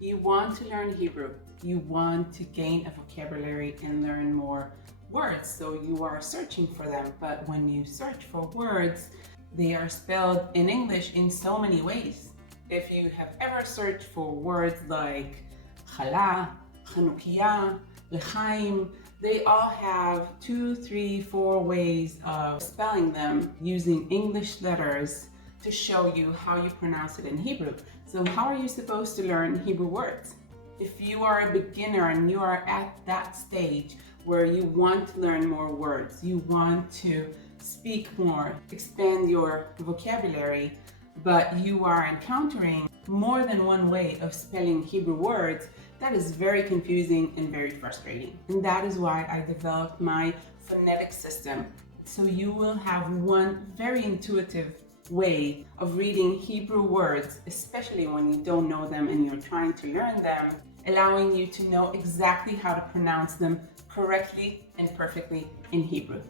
You want to learn Hebrew. You want to gain a vocabulary and learn more words. So you are searching for them. But when you search for words, they are spelled in English in so many ways. If you have ever searched for words like challah, chanukiah, l'chaim, they all have 2, 3, 4 ways of spelling them using English letters to show you how you pronounce it in Hebrew. So how are you supposed to learn Hebrew words? If you are a beginner and you are at that stage where you want to learn more words, you want to speak more, expand your vocabulary, but you are encountering more than one way of spelling Hebrew words, that is very confusing and very frustrating. And that is why I developed my phonetic system. So you will have one very intuitive way of reading Hebrew words, especially when you don't know them and you're trying to learn them, allowing you to know exactly how to pronounce them correctly and perfectly in Hebrew.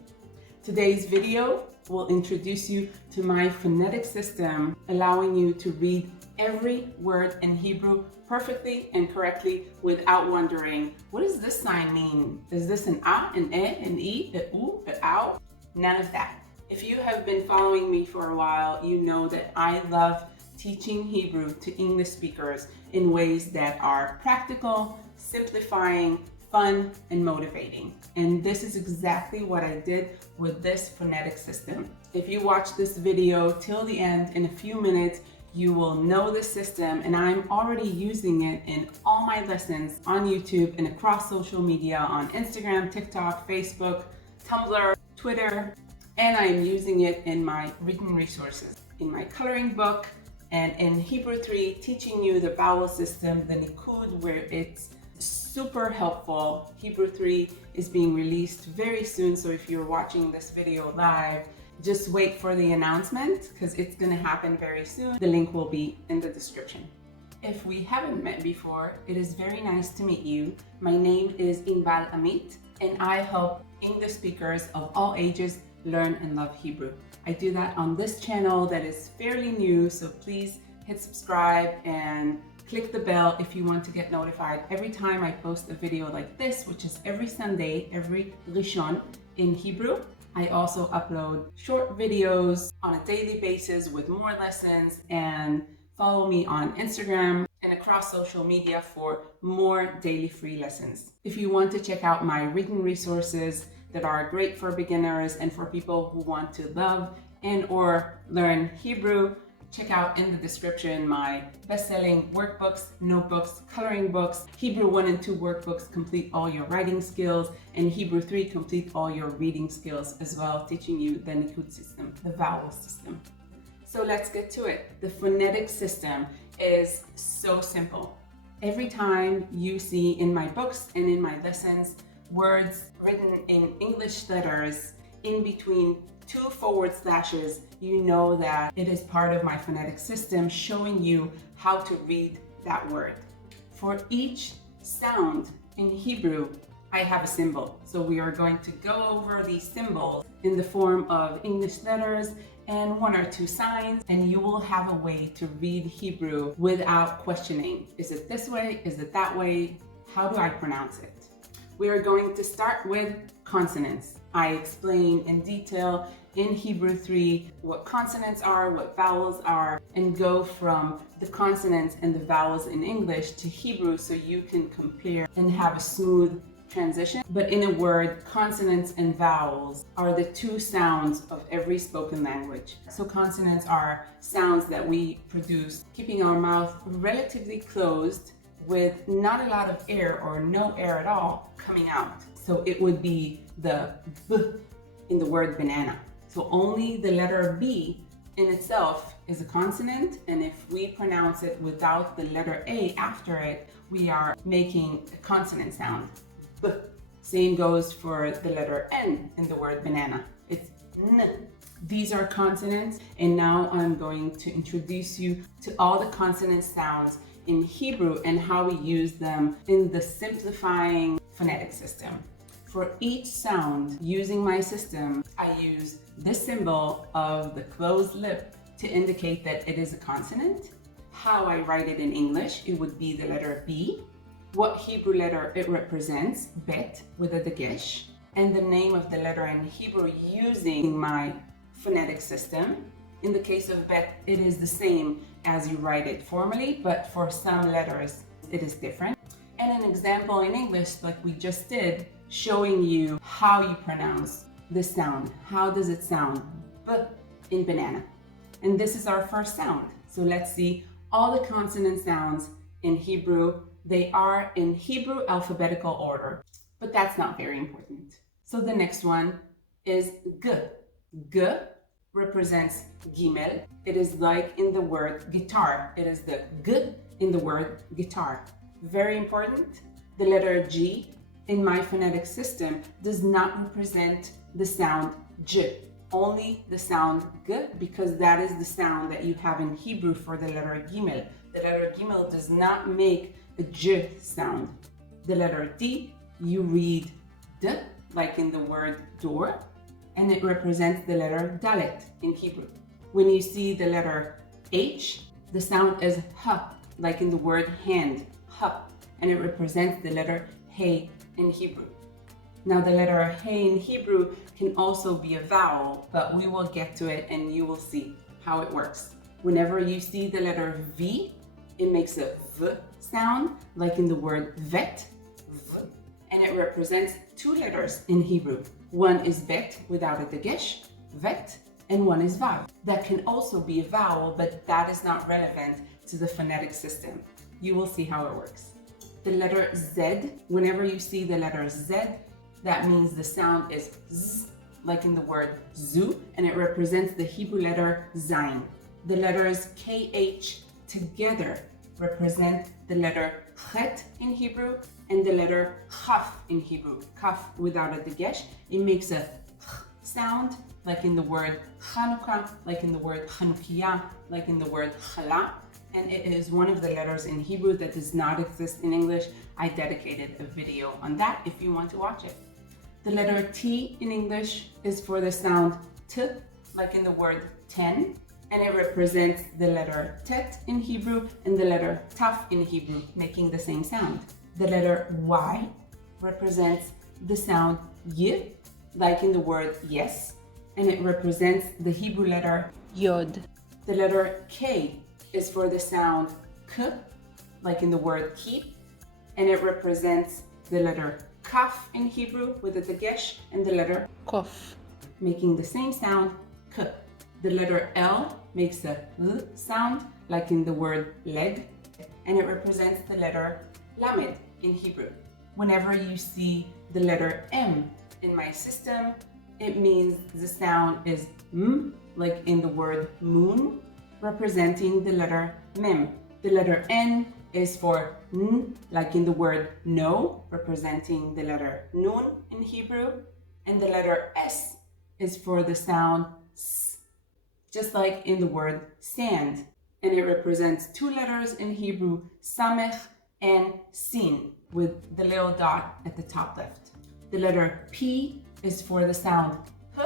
Today's video will introduce you to my phonetic system, allowing you to read every word in Hebrew perfectly and correctly without wondering, what does this sign mean? Is this an A, an E, an I, a U, a ow? None of that. If you have been following me for a while, you know that I love teaching Hebrew to English speakers in ways that are practical, simplifying, fun, and motivating. And this is exactly what I did with this phonetic system. If you watch this video till the end, in a few minutes, you will know the system, and I'm already using it in all my lessons on YouTube and across social media on Instagram, TikTok, Facebook, Tumblr, Twitter, and I am using it in my written resources, in my coloring book, and in Hebrew 3, teaching you the vowel system, the Nikud, where it's super helpful. Hebrew 3 is being released very soon, so if you're watching this video live, just wait for the announcement because it's going to happen very soon. The link will be in the description. If we haven't met before, it is very nice to meet you. My name is Inbal Amit, and I help English speakers of all ages learn and love Hebrew. I do that on this channel that is fairly new, so please hit subscribe and click the bell if you want to get notified every time I post a video like this, which is every Sunday, every Rishon in Hebrew. I also upload short videos on a daily basis with more lessons, and follow me on Instagram and across social media for more daily free lessons. If you want to check out my written resources that are great for beginners and for people who want to love and or learn Hebrew, check out in the description my best-selling workbooks, notebooks, coloring books. Hebrew 1 and 2 workbooks complete all your writing skills, and Hebrew 3 complete all your reading skills as well, teaching you the Nikud system, the vowel system. So let's get to it. The phonetic system is so simple. Every time you see in my books and in my lessons words written in English letters in between 2 forward slashes, you know that it is part of my phonetic system showing you how to read that word. For each sound in Hebrew, I have a symbol. So we are going to go over these symbols in the form of English letters and 1 or 2 signs, and you will have a way to read Hebrew without questioning. Is it this way? Is it that way? How do I pronounce it? We are going to start with consonants. I explain in detail in Hebrew 3 what consonants are, what vowels are, and go from the consonants and the vowels in English to Hebrew so you can compare and have a smooth transition. But in a word, consonants and vowels are the 2 sounds of every spoken language. So consonants are sounds that we produce keeping our mouth relatively closed with not a lot of air or no air at all coming out. So it would be the B in the word banana. So only the letter B in itself is a consonant, and if we pronounce it without the letter A after it, we are making a consonant sound. B. Same goes for the letter N in the word banana. It's N. These are consonants, and now I'm going to introduce you to all the consonant sounds in Hebrew and how we use them in the simplifying phonetic system. For each sound using my system, I use this symbol of the closed lip to indicate that it is a consonant. how I write it in English, it would be the letter B, what Hebrew letter it represents, bet, with a dagesh, and the name of the letter in Hebrew using my phonetic system. In the case of bet, it is the same as you write it formally, but for some letters, it is different. And an example in English, like we just did, showing you how you pronounce the sound. How does it sound? B in banana. And this is our first sound. So let's see all the consonant sounds in Hebrew. They are in Hebrew alphabetical order, but that's not very important. So the next one is G. G represents Gimel. It is like in the word guitar. It is the G in the word guitar. Very important. The letter G in my phonetic system does not represent the sound J, only the sound G, because that is the sound that you have in Hebrew for the letter Gimel. The letter Gimel does not make a J sound. The letter D, you read D, like in the word door, and it represents the letter Dalet in Hebrew. When you see the letter H, the sound is H, like in the word hand, H, and it represents the letter Hey in Hebrew. Now the letter Hey in Hebrew can also be a vowel, but we will get to it and you will see how it works. Whenever you see the letter V, it makes a V sound, like in the word vet, V, and it represents two letters in Hebrew. One is bet without a dagesh, vet, and one is vav. That can also be a vowel, but that is not relevant to the phonetic system. You will see how it works. The letter Z, whenever you see the letter Z, that means the sound is Z, like in the word zu, and it represents the Hebrew letter Zayin. The letters KH together represent the letter Chet in Hebrew and the letter Chaf in Hebrew. Kaf without a dagesh, it makes a sound, like in the word Chanukah, like in the word Chanukiah, like in the word Chala. And it is one of the letters in Hebrew that does not exist in English. I dedicated a video on that if you want to watch it. The letter T in English is for the sound T, like in the word 10, and it represents the letter Tet in Hebrew and the letter Taf in Hebrew, making the same sound. The letter Y represents the sound Y, like in the word yes, and it represents the Hebrew letter Yod. The letter K is for the sound K, like in the word keep, and it represents the letter Kaf in Hebrew with a dagesh and the letter Kof, making the same sound K. The letter L makes a L sound, like in the word leg, and it represents the letter Lamed in Hebrew. Whenever you see the letter M in my system, it means the sound is M, like in the word moon, representing the letter Mem. The letter N is for N, like in the word no, representing the letter Nun in Hebrew. And the letter S is for the sound S, just like in the word sand. And it represents two letters in Hebrew, Samech and Sin, with the little dot at the top left. The letter P is for the sound P,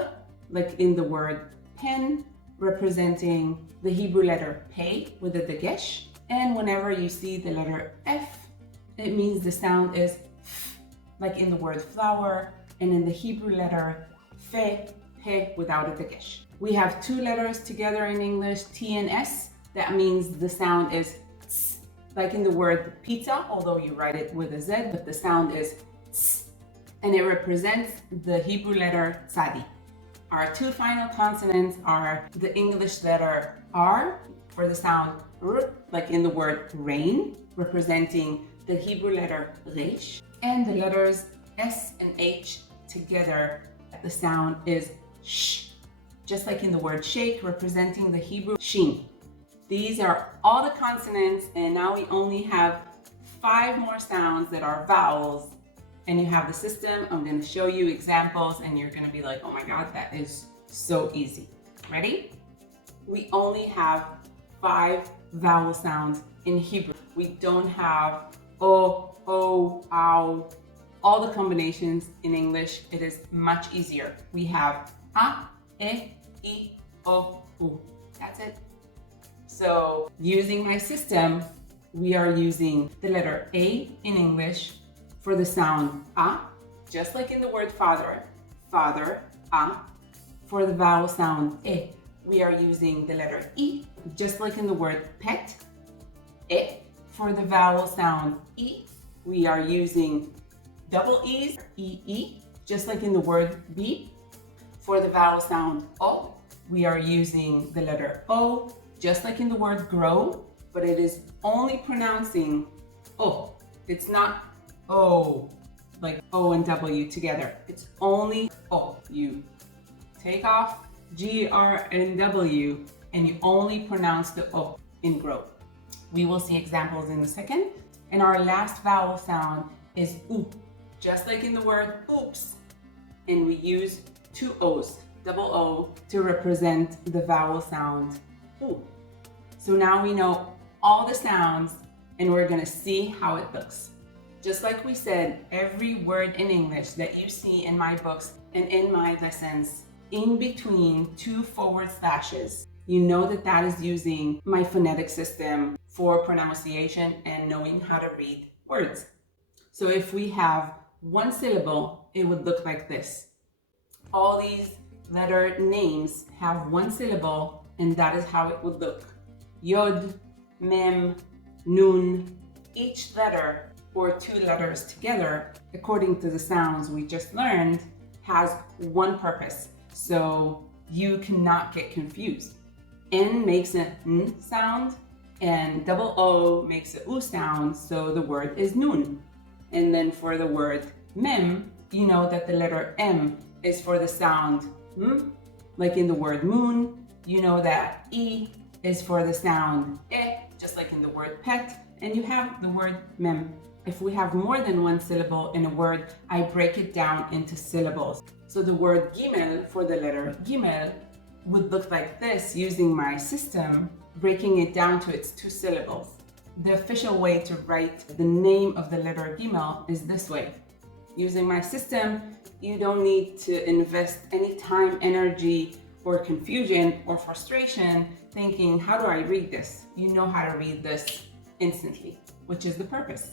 like in the word pen, representing the Hebrew letter Pei with a dagesh. And whenever you see the letter F, it means the sound is F, like in the word flower, and in the Hebrew letter Fe, He without a dagesh. We have two letters together in English, T and S. That means the sound is Ts, like in the word pizza, although you write it with a Z, but the sound is Ts, and it represents the Hebrew letter Tzadi. Our two final consonants are the English letter R for the sound R, like in the word rain, representing the Hebrew letter Resh, and the letters S and H together, the sound is Sh, just like in the word shake, representing the Hebrew Shin. These are all the consonants, and now we only have 5 more sounds that are vowels. And you have the system. I'm going to show you examples and you're going to be like, oh my God, that is so easy. Ready? We only have 5 vowel sounds in Hebrew. We don't have o, ow. All the combinations in English, it is much easier. We have a, e, I, o, u. That's it. So using my system, we are using the letter A in English for the sound A, just like in the word father, father, A. For the vowel sound E, we are using the letter E, just like in the word pet, E. For the vowel sound E, we are using double E's, E, just like in the word beep. For the vowel sound O, we are using the letter O, just like in the word grow, but it is only pronouncing O. It's not O, like O and W together. It's only O. You take off G, R, and W, and you only pronounce the O in grow. We will see examples in a second. And our last vowel sound is oo, just like in the word oops. And we use two O's, double O, to represent the vowel sound oo. So now we know all the sounds, and we're gonna see how it looks. Just like we said, every word in English that you see in my books and in my lessons, in between two forward slashes, you know that that is using my phonetic system for pronunciation and knowing how to read words. So if we have one syllable, it would look like this. All these letter names have one syllable, and that is how it would look. Yod, mem, nun. Each letter, or two letters together, according to the sounds we just learned, has one purpose. So you cannot get confused. N makes an N sound, and double O makes a U sound, so the word is nun. And then for the word mem, you know that the letter M is for the sound M, like in the word moon. You know that E is for the sound E, just like in the word pet, and you have the word mem. If we have more than one syllable in a word, I break it down into syllables. So the word gimel for the letter gimel would look like this using my system, breaking it down to its two syllables. The official way to write the name of the letter gimel is this way. Using my system, you don't need to invest any time, energy, or confusion or frustration thinking, how do I read this? You know how to read this instantly, which is the purpose.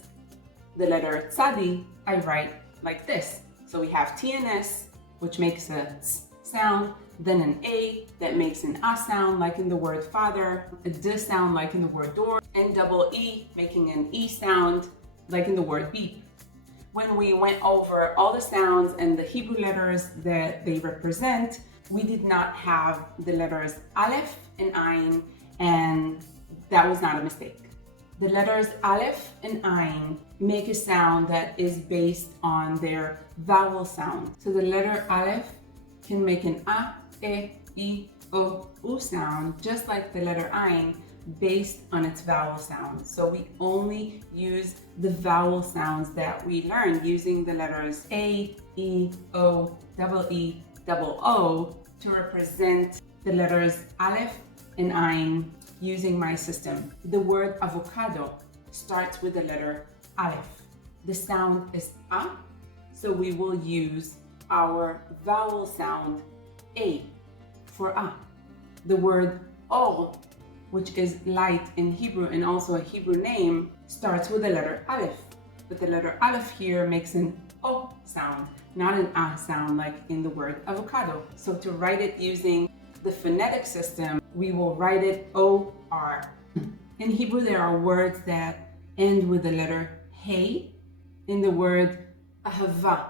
The letter tzadi, I write like this. So we have T and S, which makes a S sound, then an A that makes an A sound like in the word father, a D sound like in the word door, and double E making an E sound like in the word beep. When we went over all the sounds and the Hebrew letters that they represent, we did not have the letters Aleph and Ayin, and that was not a mistake. The letters Aleph and Ayin make a sound that is based on their vowel sound. So the letter Aleph can make an A, E, I, O, U sound, just like the letter Ayin, based on its vowel sound. So we only use the vowel sounds that we learned using the letters A, E, O, double E, double O to represent the letters Aleph and Ayin using my system. The word avocado starts with the letter Aleph. The sound is A, so we will use our vowel sound A for A. The word or, which is light in Hebrew and also a Hebrew name, starts with the letter Aleph. But the letter Aleph here makes an O sound, not an A sound like in the word avocado. So to write it using the phonetic system, we will write it O-R. In Hebrew, there are words that end with the letter Hey. In the word ahava,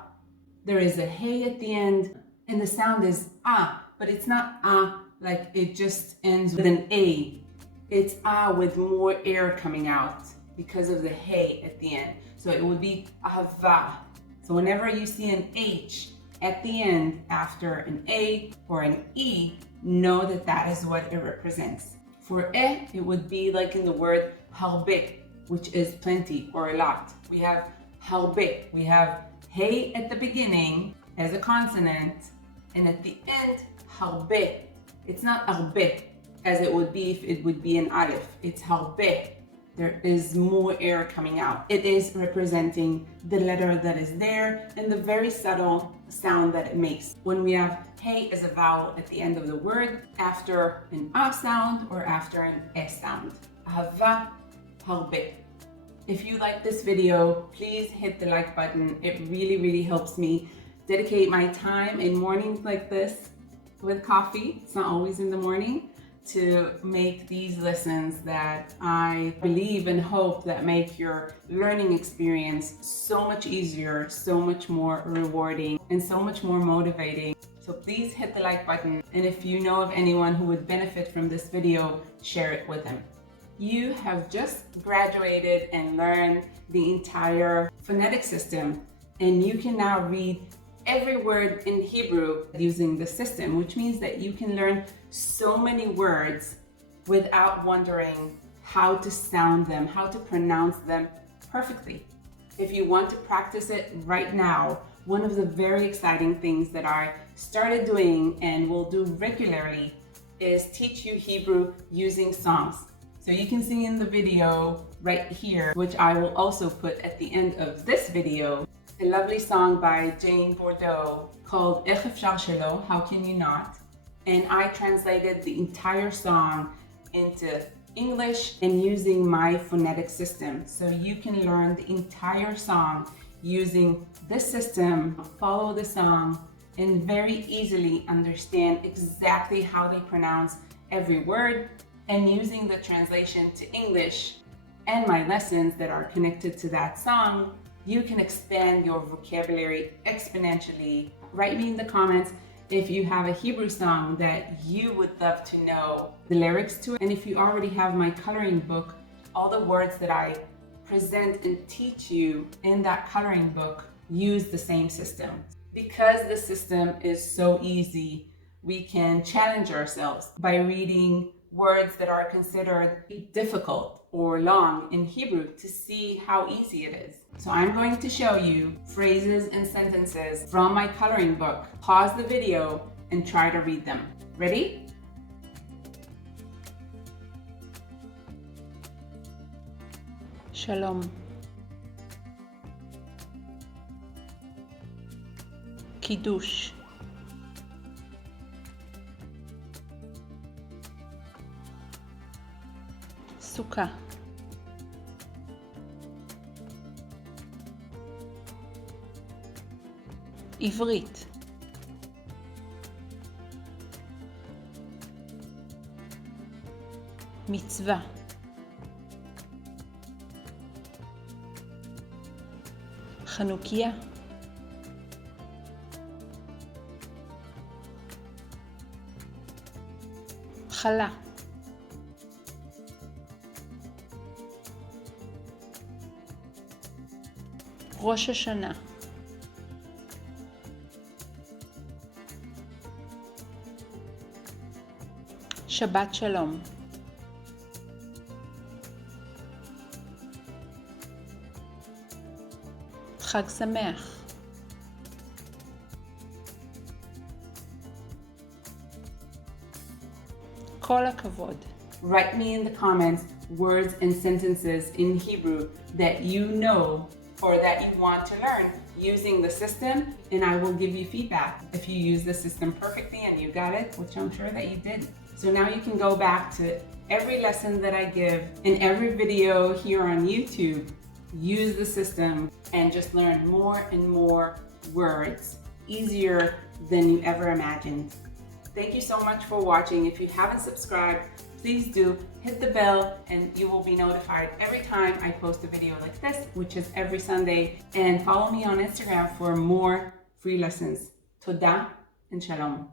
there is a Hey at the end, and the sound is A, but it's not A like it just ends with an A. It's A with more air coming out because of the Hey at the end. So it would be ahava. So whenever you see an H at the end after an A or an E, know that that is what it represents. For E, it would be like in the word harbe, which is plenty or a lot. We have harbe. We have Hey at the beginning as a consonant, and at the end, harbe. It's not arbe, as it would be if it would be an aleph. It's harbe. there is more air coming out. It is representing the letter that is there and the very subtle sound that it makes. When we have hey as a vowel at the end of the word, after an a sound or after an s sound. Ahava, harbe. If you like this video, please hit the like button. It really helps me dedicate my time in mornings like this with coffee. It's not always in the morning, to make these lessons that I believe and hope that make your learning experience so much easier, so much more rewarding, and so much more motivating. So please hit the like button, and if you know of anyone who would benefit from this video, share it with them. You have just graduated and learned the entire phonetic system, and you can now read every word in Hebrew using the system, which means that you can learn so many words without wondering how to sound them, how to pronounce them perfectly. If you want to practice it right now, one of the very exciting things that I started doing and will do regularly is teach you Hebrew using songs. So you can see in the video right here, which I will also put at the end of this video, a lovely song by Jane Bordeaux called Ech Efshar Shelo, How Can You Not? And I translated the entire song into English and using my phonetic system. So you can learn the entire song using this system, follow the song, and very easily understand exactly how they pronounce every word. And using the translation to English and my lessons that are connected to that song, you can expand your vocabulary exponentially. Write me in the comments if you have a Hebrew song that you would love to know the lyrics to. And if you already have my coloring book, all the words that I present and teach you in that coloring book use the same system. Because the system is so easy, we can challenge ourselves by reading words that are considered difficult or long in Hebrew to see how easy it is. So I'm going to show you phrases and sentences from my coloring book. Pause the video and try to read them. Ready? Shalom. Kiddush. Sukkah. עברית. מצווה. חנוכיה. חלה. ראש השנה. שבת שלום. חג שמח. כל הכבוד. Write me in the comments words and sentences in Hebrew that you know or that you want to learn using the system, and I will give you feedback if you use the system perfectly and you got it, which I'm sure that you did. So now you can go back to every lesson that I give in every video here on YouTube, use the system, and just learn more and more words, easier than you ever imagined. Thank you so much for watching. If you haven't subscribed, please do hit the bell and you will be notified every time I post a video like this, which is every Sunday. And follow me on Instagram for more free lessons. Toda and shalom.